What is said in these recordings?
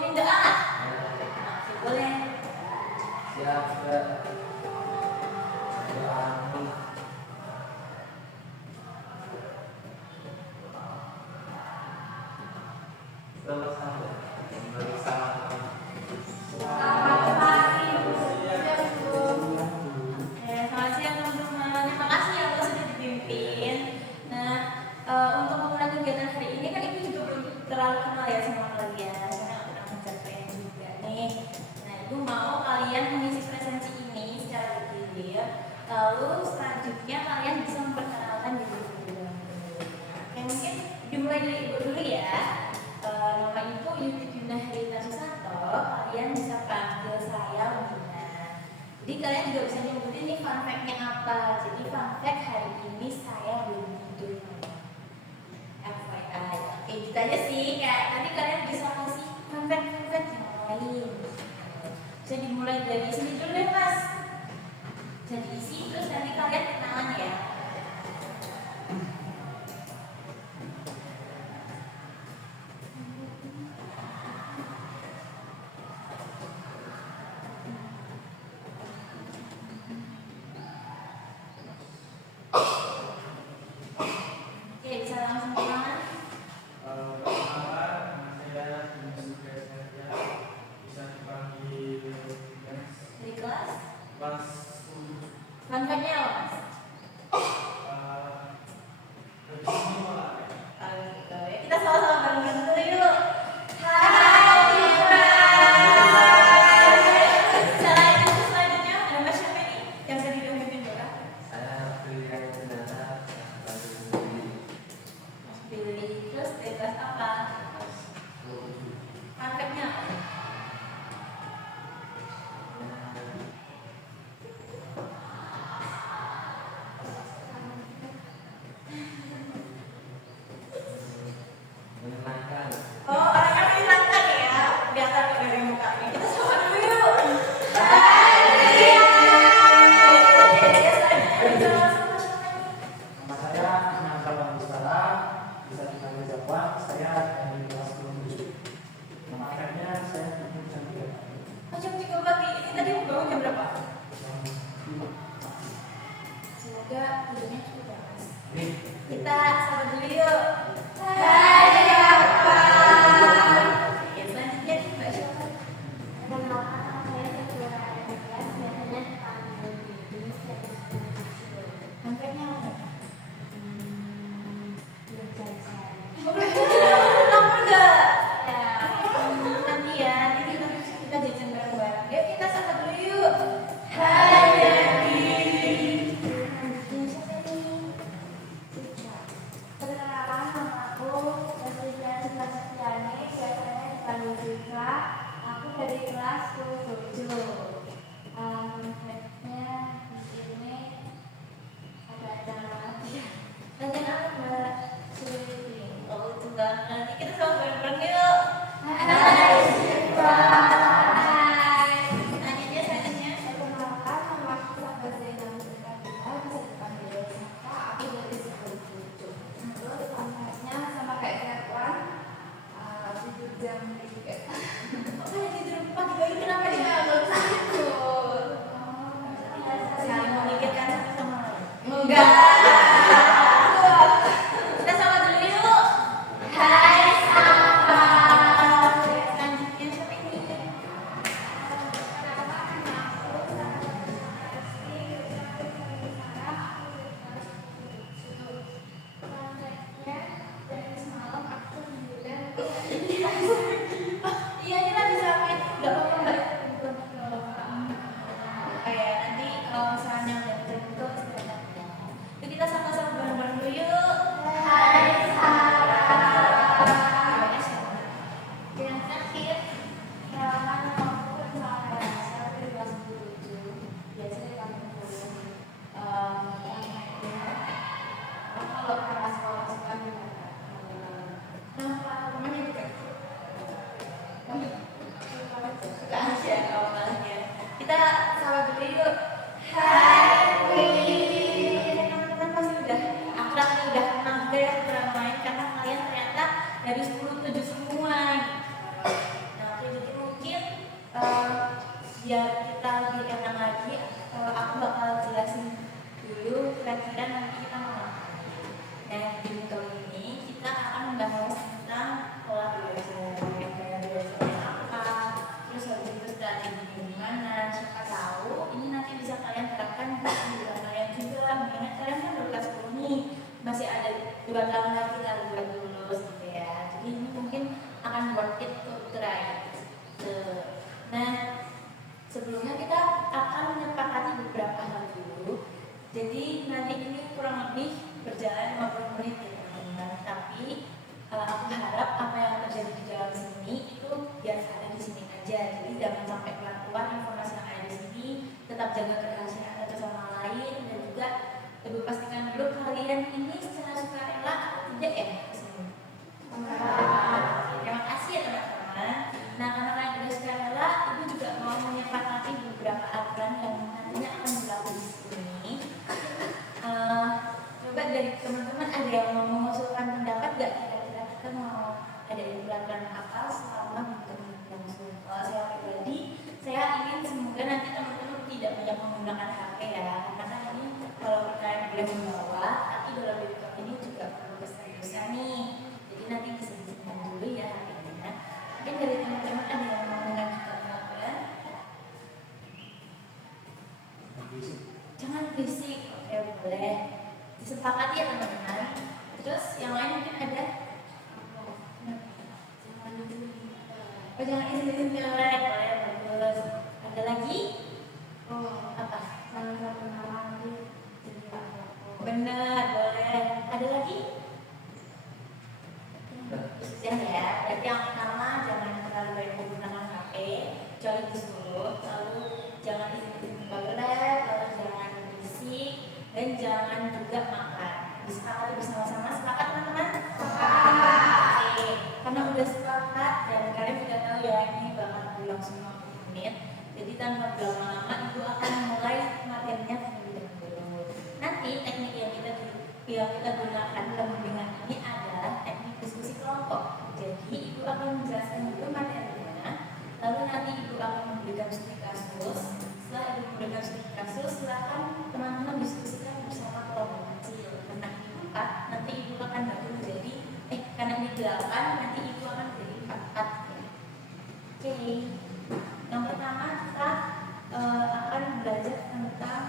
pimpin doa? Oke, boleh. Siap, sudah. Doa. Selamat siang teman-teman. Terima kasih ya kalau sudah dipimpin. Nah, untuk memulai kegiatan hari ini kan Ibu juga belum terlalu kenal ya sama kalian, karena pernah mencapai juga nih. Nah, Ibu mau kalian mengisi presensi ini secara bergilir. Lalu selanjutnya kalian bisa memperkenalkan diri sendiri. Oke, mungkin dimulai dari Ibu dulu ya. Nama Ibu Yudhina Herita Susanto. Kalian bisa panggil saya Luna. Jadi kalian juga bisa nyebutin nih fun fact-nya apa. Jadi fun fact hari ini saya belum tidur malam. FYI. Oke, gitu aja sih. Kayak nanti kalian bisa kasih fun fact yang lain. Bisa dimulai dari sini dulu deh mas. Bisa diisi terus nanti kalian kenalan ya. biar kita lebih enak lagi, aku bakal jelasin dulu kira-kira nanti kita mau apa. Nah, di video ini kita akan membahas tentang pola belajar, gaya belajarnya apa, terus habis itu strategi gimana. Siapa tahu ini nanti bisa kalian terapkan di kehidupan kalian juga. Mengingat kalian kan baru kelas 10 nih, masih ada 2 tahun lagi lalu buat lulus gitu ya. Jadi ini mungkin akan worth it to try. Nah, sebelumnya kita akan menyepakati beberapa hal dulu. Jadi nanti ini kurang lebih berjalan 50 menit ya teman-teman. Tapi aku harap apa yang terjadi di dalam sini itu biasa ada di sini aja. Jadi jangan sampai keluar informasi yang ada di sini. Tetap jaga kerahasiaan satu sama lain dan juga ibu pastikan dulu kalian ini secara sukarela atau tidak ya. Terima kasih ya teman-teman. Nah, karena kalian udah sukarela, ibu juga mau menyepakati beberapa aturan yang nantinya akan berlaku di sini. Coba dari teman-teman ada yang mau mengusulkan pendapat gak? Kira-kira kita mau ada peraturan apa selama bertemu langsung? Kalau saya pribadi, saya ingin semoga nanti teman-teman tidak banyak menggunakan HP ya, karena ini kalau kalian boleh membawa, tapi dalam laptop ini juga perlu keseriusan nih. Jadi nanti bisa disimpan dulu ya HP-nya. Mungkin dari teman-teman ada yang mau mengajukan pendapat? Jangan berisik, oke boleh disepakati ya teman-teman. Terus yang lain mungkin ada? Oh jangan izin jelek, boleh bagus. Ada lagi? Apa? Benar, boleh. Ada lagi? Sudah ya. Berarti yang pertama jangan terlalu banyak menggunakan HP, kecuali disuruh. Lalu jangan izin toilet, lalu jangan berisik, dan jangan juga makan. Disepakati bersama-sama, sepakat teman-teman? Oke. Karena udah sepakat dan kalian sudah tahu ya ini bakal berlangsung 50 menit. Jadi tanpa berlama-lama ibu akan mulai materinya terlebih dahulu. Nanti teknik yang kita gunakan dalam bimbingan ini adalah teknik diskusi kelompok. Jadi ibu akan menjelaskan dulu materinya, lalu nanti ibu akan memberikan studi kasus. Setelah ibu memberikan studi kasus, silakan teman-teman diskusikan bersama kelompok kecil. Karena ini 4, nanti ibu akan bagi menjadi karena ini 8, nanti ibu akan menjadi 4. Oke. Yang pertama kita akan belajar tentang,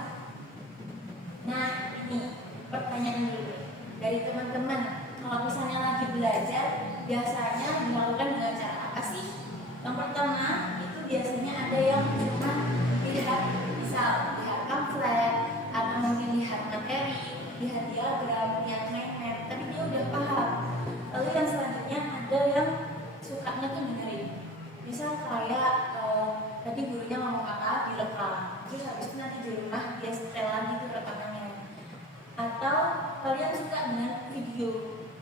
nah ini pertanyaan dulu dari teman-teman. Kalau misalnya lagi belajar, biasanya dilakukan dengan cara apa sih? Yang pertama itu biasanya ada yang cuma lihat, misal lihat pamflet, atau mungkin lihat materi, lihat diagram, lihat map, tapi dia udah paham. Lalu yang selanjutnya ada yang sukanya tuh dengerin. Misal kayak tadi gurunya ngomong apa direkam, terus habis itu nanti di rumah dia setelan gitu rekamannya. Atau kalian suka dengan video.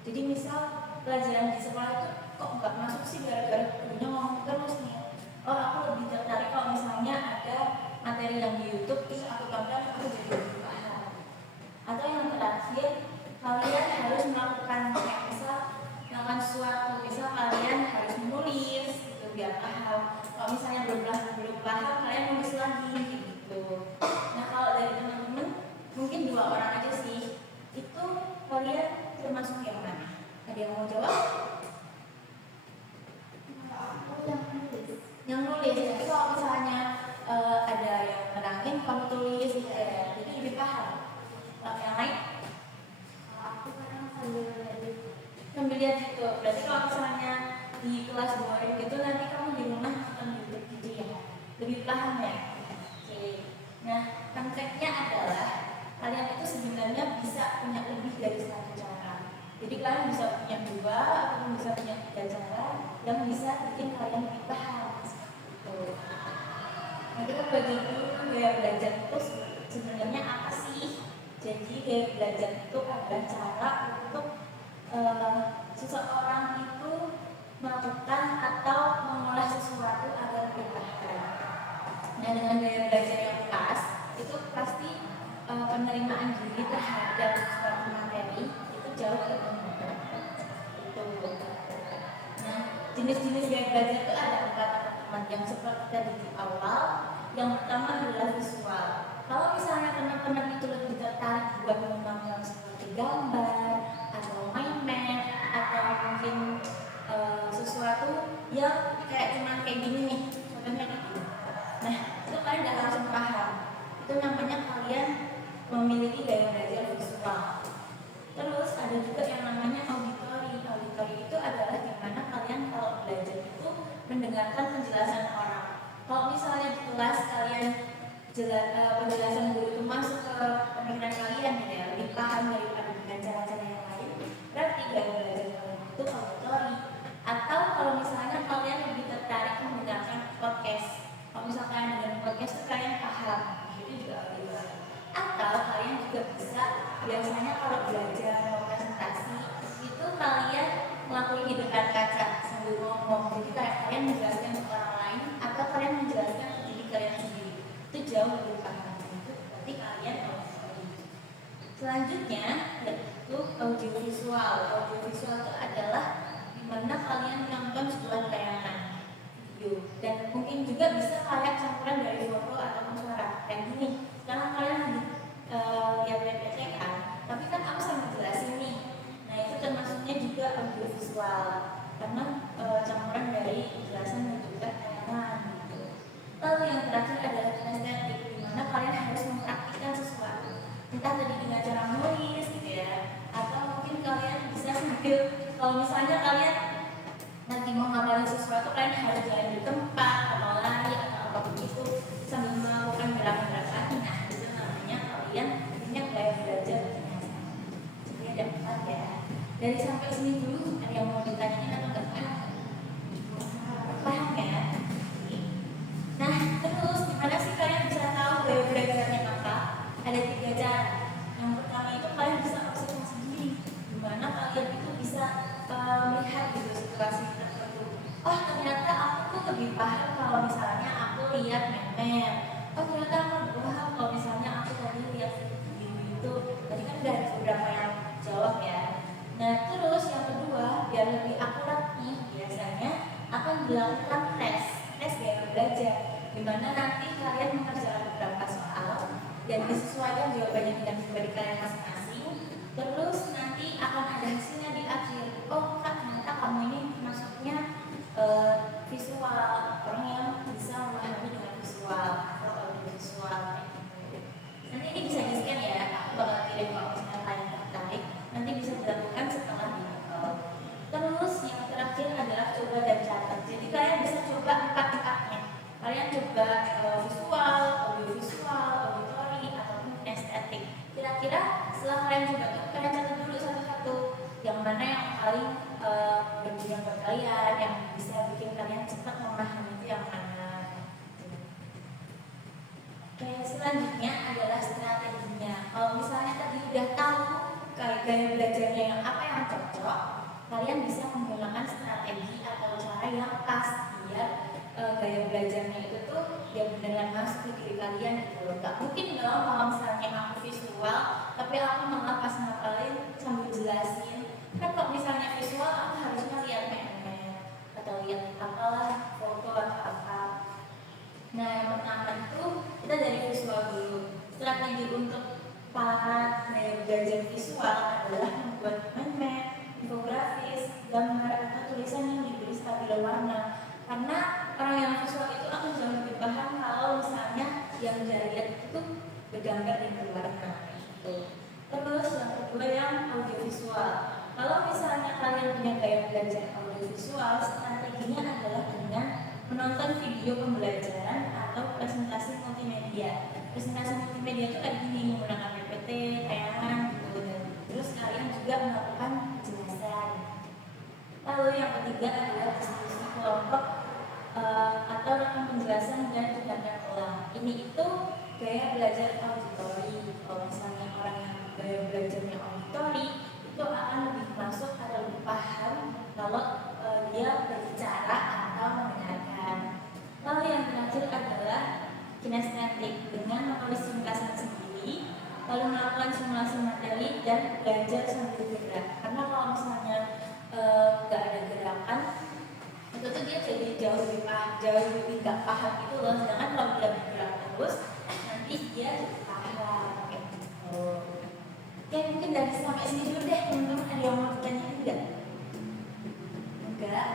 Jadi misal pelajaran di sekolah itu kok nggak masuk sih gara-gara gurunya ngomong terus nih. Oh aku lebih tertarik kalau misalnya ada materi yang di YouTube terus aku tonton aku jadi lebih paham. Atau yang terakhir kalian harus melakukan kayak misal melakukan sesuatu, misal kalian harus menulis gitu biar paham. Kalau misalnya belum paham kalian nulis lagi gitu. Nah kalau dari teman-teman mungkin 2 orang aja sih, itu kalian termasuk yang mana? Ada yang mau jawab? Aku yang nulis. Jadi kalau misalnya ada yang nerangin kamu tulis gitu ya, jadi lebih paham. Kalau yang lain? Aku kadang sambil lihat gitu. Berarti kalau misalnya di kelas boring gitu nanti kamu di rumah nonton YouTube gitu ya, lebih paham ya. Oke. Nah konsepnya adalah kalian itu sebenarnya bisa punya lebih dari 1 cara. Jadi kalian bisa punya 2 atau bisa punya 3 cara yang bisa bikin kalian lebih paham. Nah kita bagi dulu gaya belajar itu sebenarnya apa sih? Jadi gaya belajar itu adalah cara untuk seseorang itu melakukan atau mengolah sesuatu agar lebih paham. Nah dengan gaya belajar yang pas itu pasti penerimaan diri terhadap suatu materi itu jauh lebih mudah. Nah jenis-jenis gaya belajar itu ada 4 teman-teman. yang seperti tadi di awal. Yang pertama adalah visual. Kalau misalnya teman-teman itu lebih tertarik buat mengembangkan seperti gambar atau mind map atau mungkin sesuatu yang kayak gini nih, contohnya kayak gini. Nah, itu kalian udah langsung paham. Itu namanya kalian memiliki gaya belajar visual. Terus ada juga yang namanya auditori. Auditori itu adalah gimana kalian kalau belajar itu mendengarkan penjelasan orang. Kalau misalnya di kelas kalian penjelasan guru itu masuk ke pemikiran kalian gitu ya, lebih paham daripada dengan cara-cara yang lain, berarti gaya belajar kalian itu auditori. Atau kalau misalnya kalian lebih tertarik mendengarkan podcast, kalau misalnya kalian dengar podcast itu kalian paham, itu juga auditori. Atau kalian juga bisa, biasanya kalau belajar mau presentasi itu kalian melakukan di depan kaca sambil ngomong, jadi kayak kalian menjelaskan ke orang lain atau kalian menjelaskan ke diri kalian sendiri, itu jauh lebih paham. Itu berarti kalian auditori. Selanjutnya yaitu audiovisual. Audiovisual itu adalah dimana kalian menonton sebuah tayangan video, dan mungkin juga bisa kayak campuran dari foto ataupun suara kayak gini. Sekarang kalian lihat-lihat aja kan, tapi kan aku sama jelasin nih. Nah itu termasuknya juga audiovisual karena campuran dari penjelasan dan juga tayangan gitu. Lalu yang terakhir adalah kinestetik, dimana kalian harus mempraktikkan sesuatu, entah tadi dengan cara menulis gitu ya, atau mungkin kalian bisa sambil, kalau misalnya kalian nanti mau ngapalin sesuatu, kalian harus jalan di tempat atau lari atau apapun itu sambil melakukan gerakan-gerakan. Nah itu namanya kalian punya gaya belajar kinestetik. Jadi ada 4 ya. Dari sampai sini dulu ada yang mau ditanyain atau nggak paham? Paham ya? Nah terus gimana sih kalian bisa tahu gaya belajarnya apa? Ada 3 cara. Yang pertama itu kalian bisa observasi diri, dimana kalian itu bisa melihat gitu situasi tertentu. Oh ternyata aku tuh lebih paham kalau misalnya aku lihat meme. Oh ternyata aku lebih paham kalau misalnya aku tadi lihat video itu. Tadi kan udah ada beberapa yang jawab ya. Nah terus yang kedua, biar lebih akurat nih, biasanya akan dilakukan tes gaya belajar, dimana nanti kalian mengerjakan beberapa soal dan disesuaikan jawabannya dengan pribadi kalian masing-masing. Terus nanti akan ada hasilnya di akhir. Oh kak, ternyata kamu ini masuknya visual, orang yang bisa memahami dengan visual atau audiovisual. Nanti ini bisa di-scan ya, aku bakal kirim kalau misalnya kalian tertarik. Nanti bisa dilakukan setelah video. Terus yang terakhir adalah coba dan catat. Jadi kalian bisa coba 4-4-nya. Kalian coba visual, audiovisual, auditori, ataupun kinestetik. Kira-kira setelah kalian coba tuh, kalian catat dulu satu-satu. Yang mana yang paling berguna buat kalian, yang bisa bikin kalian cepat memahami itu yang mana. Oke, selanjutnya adalah strateginya. Kalau misalnya tadi udah tahu gaya belajarnya yang apa yang cocok, kalian bisa menggunakan strategi atau cara yang pas biar gaya belajarnya itu tuh ya beneran masuk ke diri kalian gitu loh. Gak mungkin dong kalau misalnya aku visual tapi aku malah pas ngapalin sambil jelasin. Kan kalau misalnya visual aku harusnya lihat meme atau lihat apalah foto atau apa. Nah yang pertama itu kita dari visual dulu. Strategi untuk para gaya belajar visual adalah membuat meme, infografis, gambar atau tulisan yang diberi stabilo warna. Karena orang yang visual itu akan jauh lebih paham kalau misalnya yang dilihat itu bergambar dan berwarna gitu. Terus yang kedua yang audiovisual. Kalau misalnya kalian punya gaya belajar audiovisual, strateginya adalah dengan menonton video pembelajaran atau presentasi multimedia. Presentasi multimedia itu kayak gini, menggunakan PPT, tayangan gitu. Terus kalian juga melakukan penjelasan. Lalu yang ketiga adalah diskusi kelompok atau rekam penjelasan dan tindakan ulang. Ini itu gaya belajar auditori. Kalau misalnya orang yang gaya belajarnya auditori itu akan lebih masuk atau lebih paham kalau dia berbicara atau mendengarkan. Lalu yang terakhir adalah kinestetik, dengan menulis ringkasan sendiri, lalu melakukan simulasi materi dan belajar sambil bergerak. Karena kalau misalnya nggak ada gerakan, itu tuh dia jadi jauh lebih nggak paham gitu loh. Sedangkan kalau dia bergerak terus nanti dia jadi paham kayak gitu. Ya mungkin dari sampai sini dulu deh teman-teman, ada yang mau ditanyain enggak? Enggak.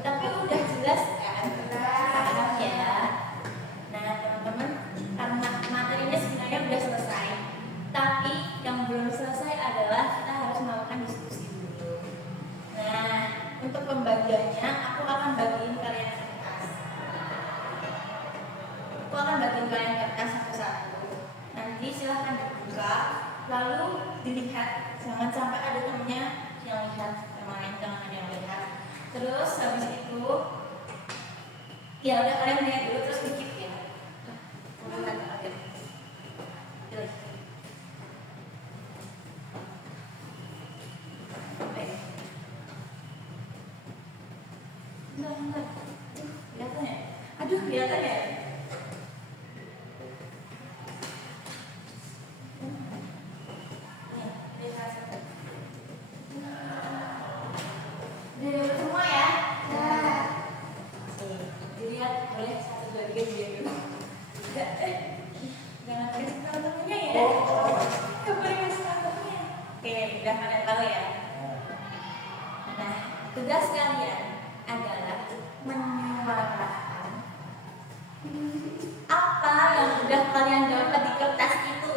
Tapi udah jelas kan? Paham ya. Nah teman-teman, karena materinya sebenarnya udah selesai, tapi yang belum selesai adalah kita harus melakukan diskusi dulu. Nah untuk pembagiannya aku akan bagiin kalian kertas. Aku akan bagiin kalian kertas satu-satu. Nanti silahkan dibuka, lalu dilihat. Jangan sampai ada temennya yang lihat, yang lain jangan ada yang lihat. Terus habis itu ya udah kalian lihat dulu terus dikit ya. Kelihatan ya? Aduh, kelihatan ya? Udah semua ya? Nah, dilihat boleh 1, 2, 3 dulu. Jangan kasih tahu temennya ya. Gak boleh kasih tahu temennya. Oke, udah kalian tahu ya. Nah, tugas kalian adalah menyuarakan apa yang udah kalian dapat di kertas itu.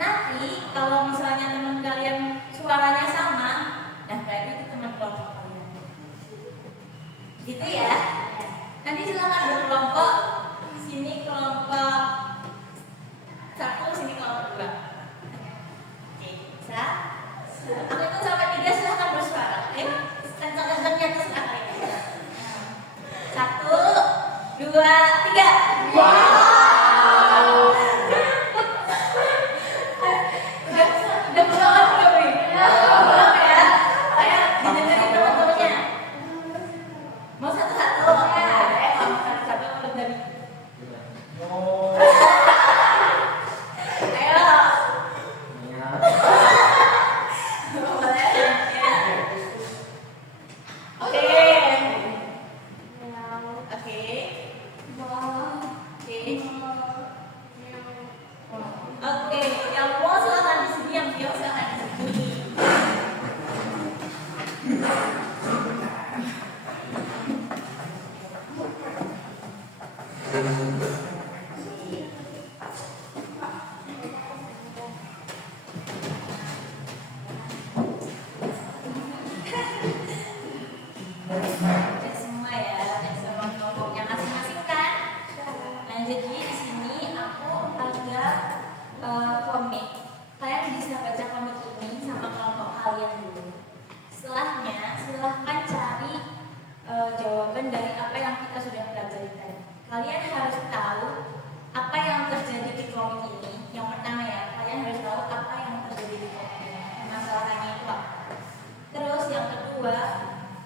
Nanti kalau misalnya teman kalian suaranya sama, nah berarti itu teman kelompok kalian. Gitu ya. Nanti silakan berkelompok. Sini kelompok 1, sini kelompok 2. Oke, bisa? Aku itu sampai 3 silakan bersuara. Kencang-kencangnya terserah kalian. 1, 2, 3. Udah belum belum ya? Ayo didengerin teman-temannya. Mau satu-satu? Satu-satu belum dari. Ayo. Boleh? Oke. Oke, yang mau silakan di sini, yang biasa silakan di sini. Udah semua ya, udah semua kelompoknya masing-masing kan? Nah jadi di sini aku ada komik. Kalian bisa baca komik ini sama kelompok kalian dulu. Setelahnya silahkan cari jawaban dari apa yang kita sudah pelajari tadi. Kalian harus tahu apa yang terjadi di komik ini. Yang pertama ya, kalian harus tahu apa yang terjadi di komik ini. Masalahnya itu apa? Terus yang kedua,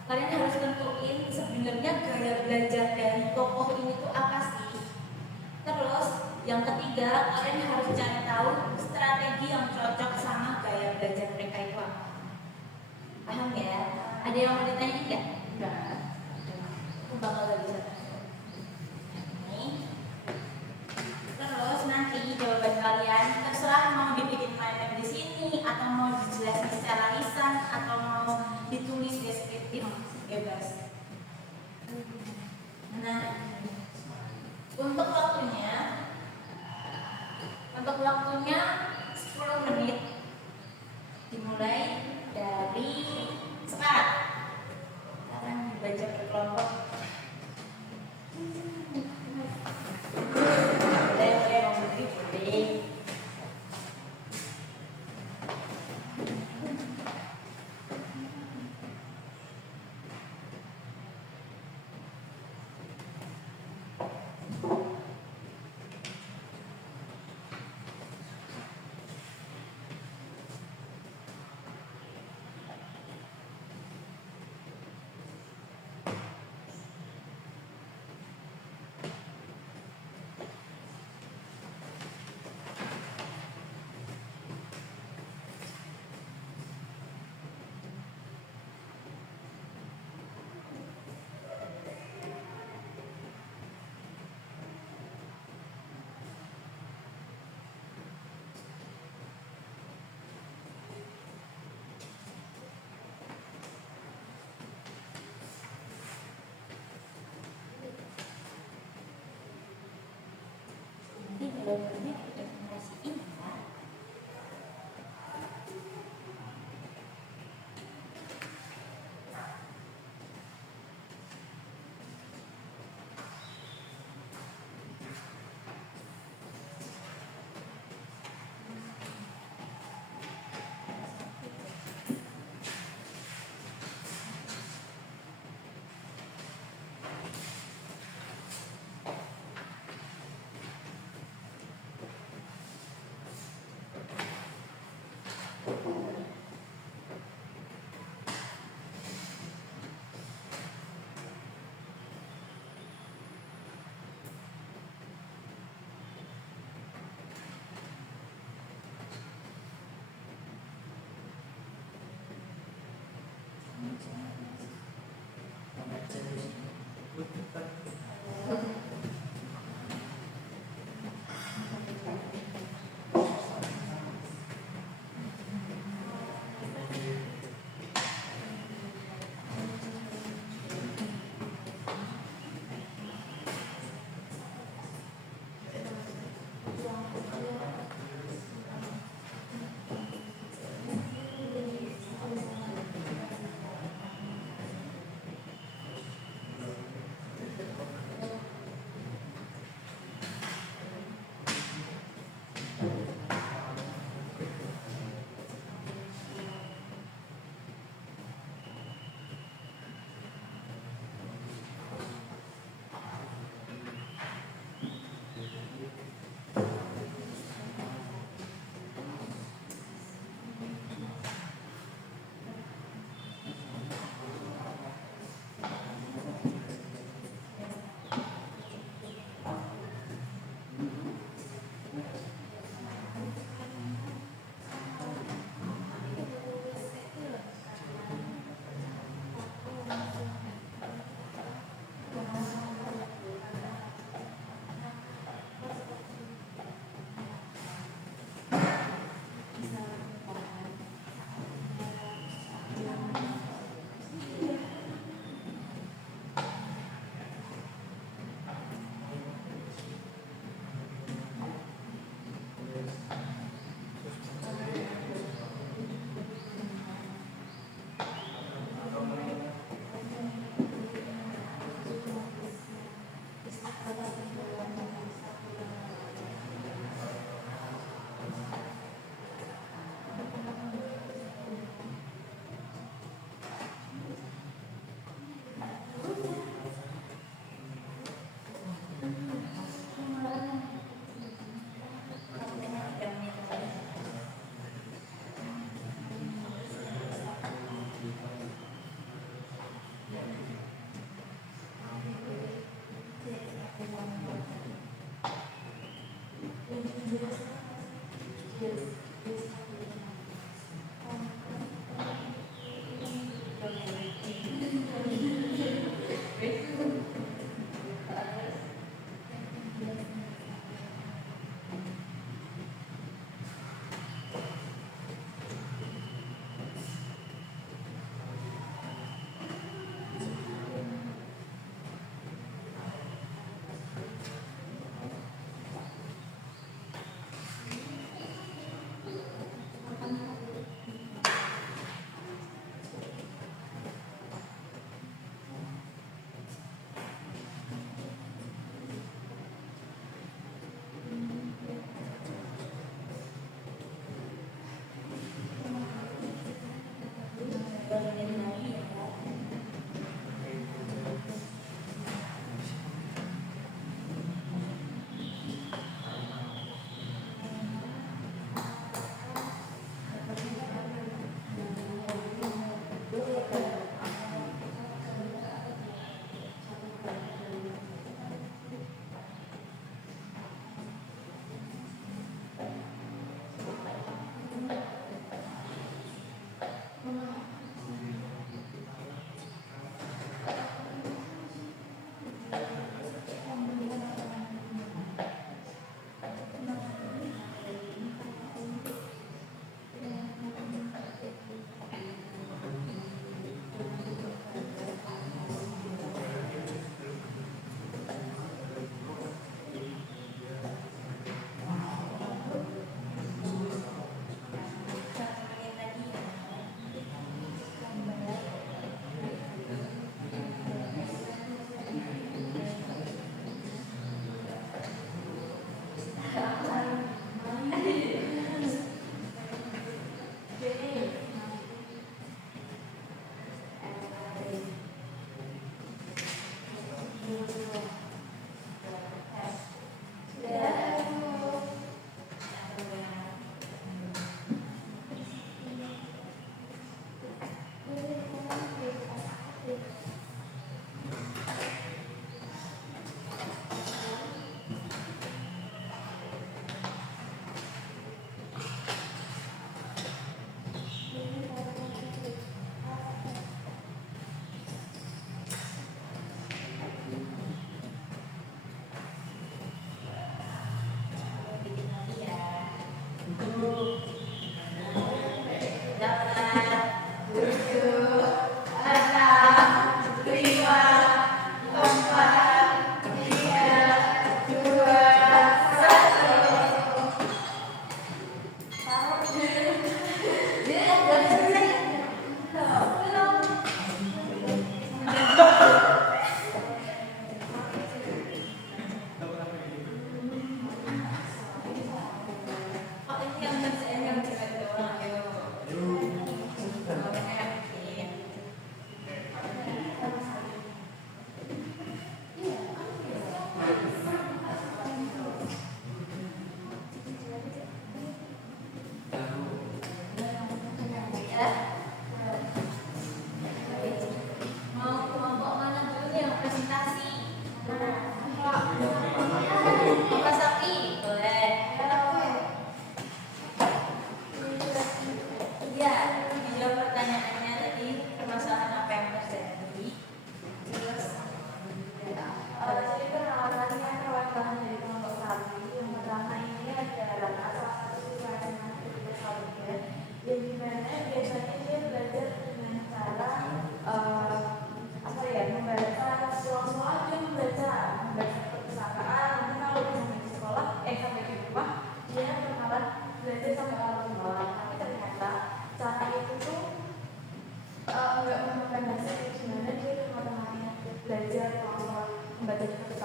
kalian harus tentuin sebenarnya gaya belajar dari tokoh ini tuh apa sih. Terus yang ketiga, kalian harus cari tahu strategi yang cocok sama gaya belajar mereka itu apa. Paham ya? Ada yang mau ditanya enggak? Enggak. Aku bakal lagi satu. Terus nanti jawaban kalian terserah mau dibikin mainan di sini atau mau dijelasin secara lisan atau mau ditulis deskriptif, bebas. Nah, untuk waktunya 10 menit dimulai dari sekarang. Akan dibaca berkelompok. Boleh mau berdiri boleh.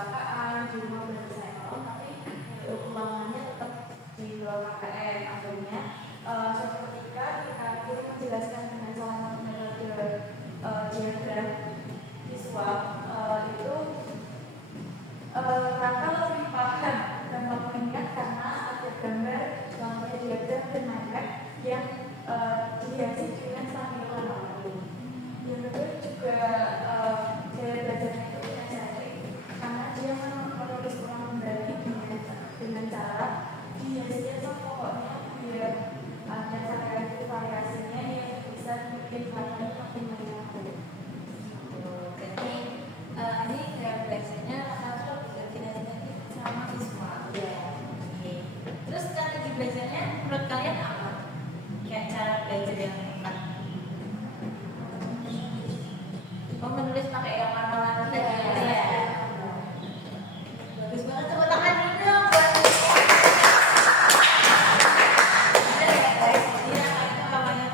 kecelakaan di rumah berdasarkan orang, tapi ulangannya tetap di luar KKN. Akhirnya suatu ketika di akhir menjelaskan dengan salah satu metode diagram visual itu Kakak lebih paham dan mengingat karena ada gambar gambar diagram dan map yang dihiasi dengan sambilan lalu. Yang kedua juga saya belajarnya itu dengan jari karena dia menulis ulang kembali dengan cara dihiasi sama pokoknya biar ada variasinya yang bisa bikin kalian makin banyak. Jadi ini kayak belajarnya sama visual ya. Terus strategi belajarnya menurut kalian apa? Kayak cara belajar yang tepat? Menulis pakai yang warna-warna tadi ya. Bagus banget, tepuk tangan dulu dong buat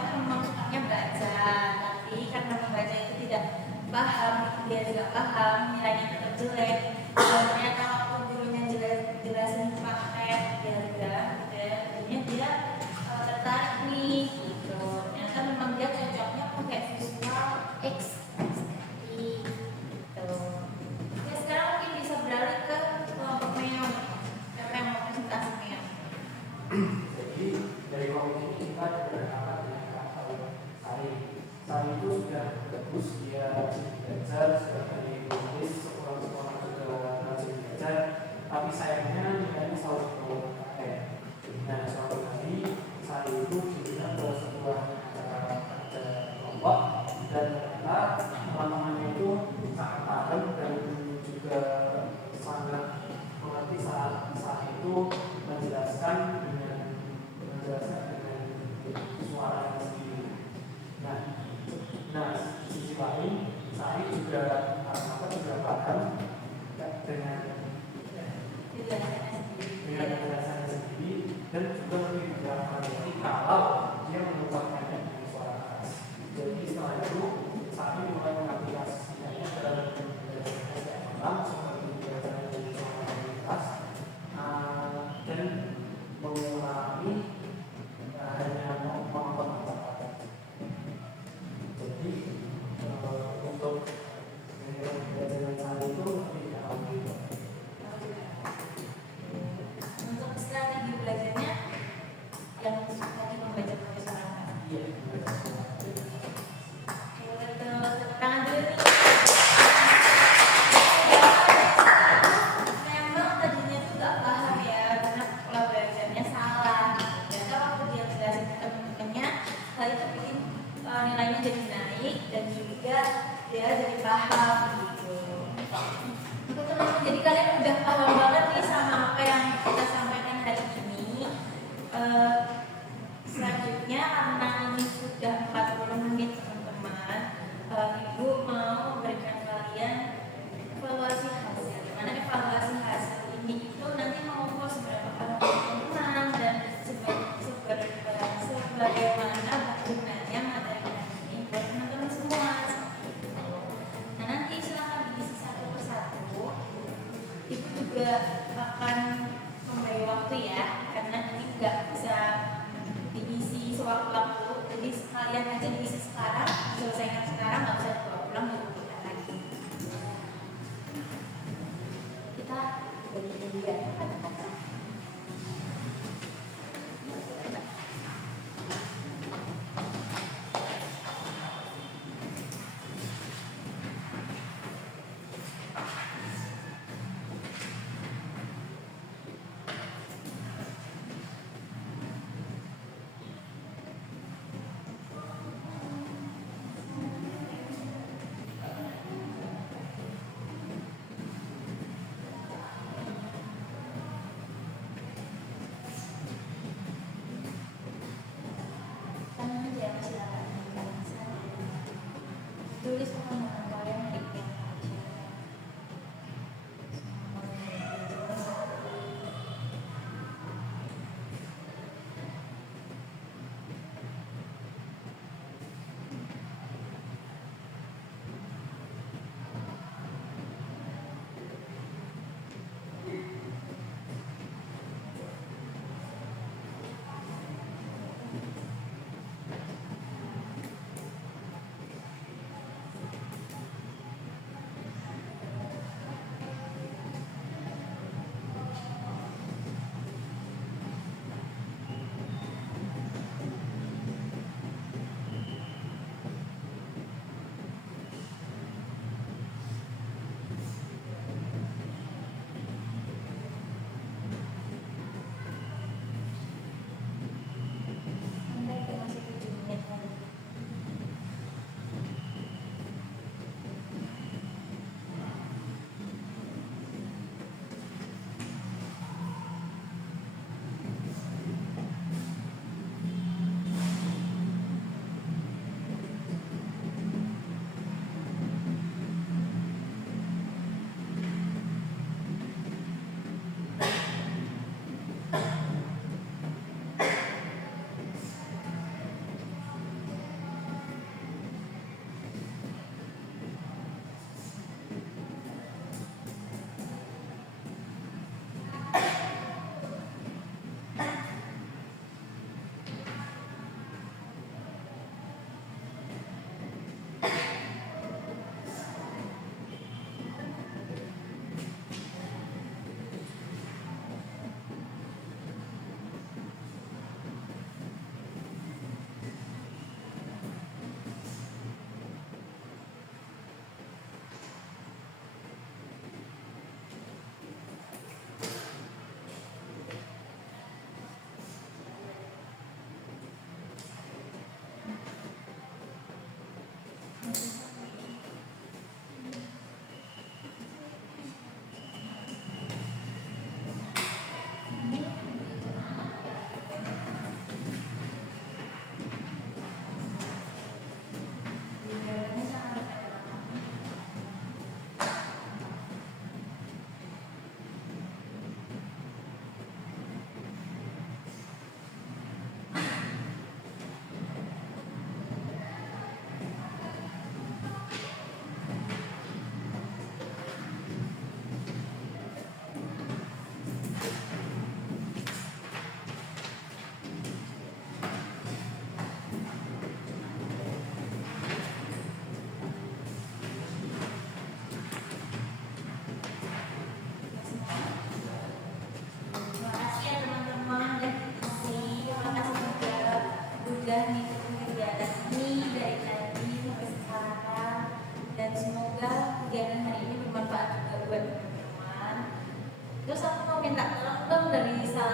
memang sukanya baca, tapi karena membaca itu tidak paham, dia tidak paham, nilainya tetap jelek. Ternyata jelasin pakai diagram gitu ya, jadinya dia tertarik nih gitu. Ternyata memang dia cocoknya pakai visual X gitu. Oke, sekarang mungkin bisa beralih ke kelompok meong. Siapa yang mau presentasi meong? Jadi dari komik ini kita berangkat dengan kata Sari. Sari itu sudah bagus, dia belajar sudah dari tulis, sekolah-sekolah sudah rajin belajar, tapi sayangnya nilainya selalu di bawah KKN. Nah, suatu hari Sari itu diminta ke sebuah kerja kelompok dan ternyata teman-temannya itu sangat paham dan juga sangat mengerti saat itu menjelaskan dengan suara sendiri. Nah, di sisi lain Sari juga paham dengan penjelasannya sendiri dan juga lebih bervariasi kalau dia mengucapkannya dengan suara keras. Jadi setelah itu Sari mulai mengaplikasikannya dalam belajar malam seperti biasanya dari suara keras dan mengulangi hanya menonton kata-kata. Jadi untuk belajar Sari itu tidak lebih. Untuk strategi belajarnya yang tadi membaca pakai suara. Iya. Tangan dulu nih. Memang tadinya tuh gak paham ya karena pola belajarnya salah. Ternyata waktu dia jelasin ke temen-temennya, hal itu bikin nilainya jadi naik dan juga dia jadi paham gitu. Untuk teman-teman, jadi kalian udah paham banget nih sama apa yang kita sampaikan hari ini. Selanjutnya karena ini sudah 40 menit teman-teman, Ibu mau memberikan kalian evaluasi hasil. Dimana evaluasi hasil ini itu nanti mengukur seberapa teman-teman dan sebagaimana gunanya materi ini buat teman-teman semua. Nah, nanti silakan diisi satu persatu. Ibu juga akan memberi waktu ya, karena ini nggak bisa diisi sewaktu-waktu. Jadi sekalian aja diisi sekarang, selesaikan sekarang, nggak usah dibawa pulang kita lagi. Kita beri dia.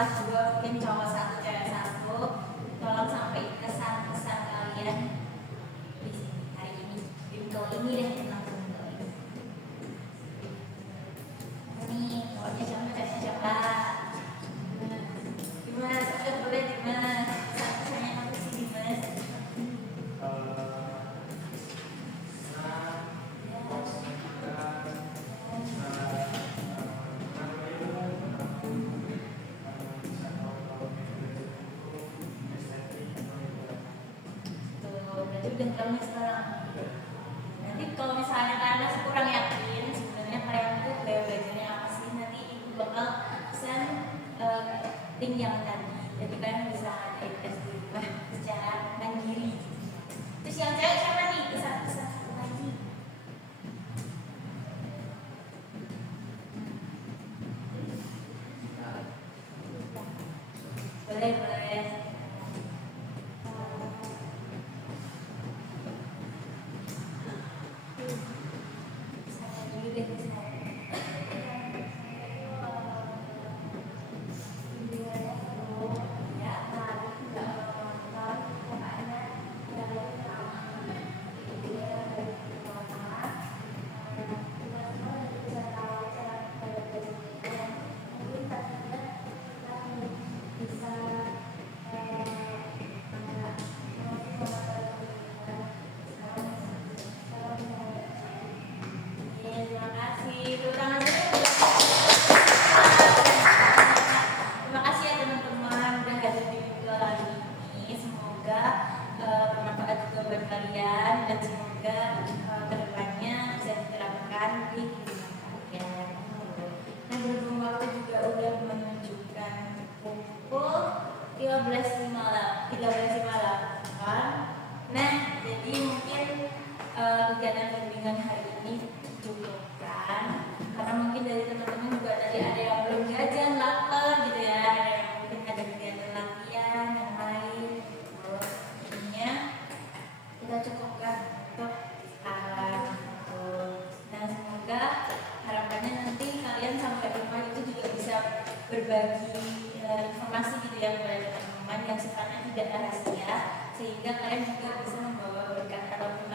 kelas 2 mungkin cowok 1 cewek 1, tolong sampai kesan-kesan kalian di sini hari ini bimbel ini deh tentang bimbel ini. Nih cowoknya siapa? Gimana? Sampai boleh gimana? Kesan-kesannya apa sih Dimas? Udah tahu sekarang. Nanti kalau misalnya kalian masih kurang yakin sebenarnya kalian tuh belajarnya apa sih, nanti ibu bakal pesan link yang tadi, jadi kalian bisa ngadain tes di rumah secara mandiri. Terus yang cewek siapa nih? Kesan-kesan satu lagi. Boleh. Terima kasih. Terima kasih ya teman-teman udah hadir di video kali ini. Semoga bermanfaat juga buat kalian dan semoga kedepannya bisa diterapkan di kehidupan kalian. Nah, berhubung waktu juga udah menunjukkan pukul 13.58. Nah, jadi mungkin kegiatan bimbingan hari ini cukupkan, karena mungkin dari teman-teman juga tadi ada yang belum jajan, lapar gitu ya, ada yang mungkin ada kegiatan latihan yang lain. Intinya kita cukupkan untuk sekarang gitu. Dan semoga harapannya nanti kalian sampai rumah itu juga bisa berbagi informasi gitu ya kepada teman-teman yang sifatnya tidak rahasia, sehingga kalian juga bisa membawa berkat ataupun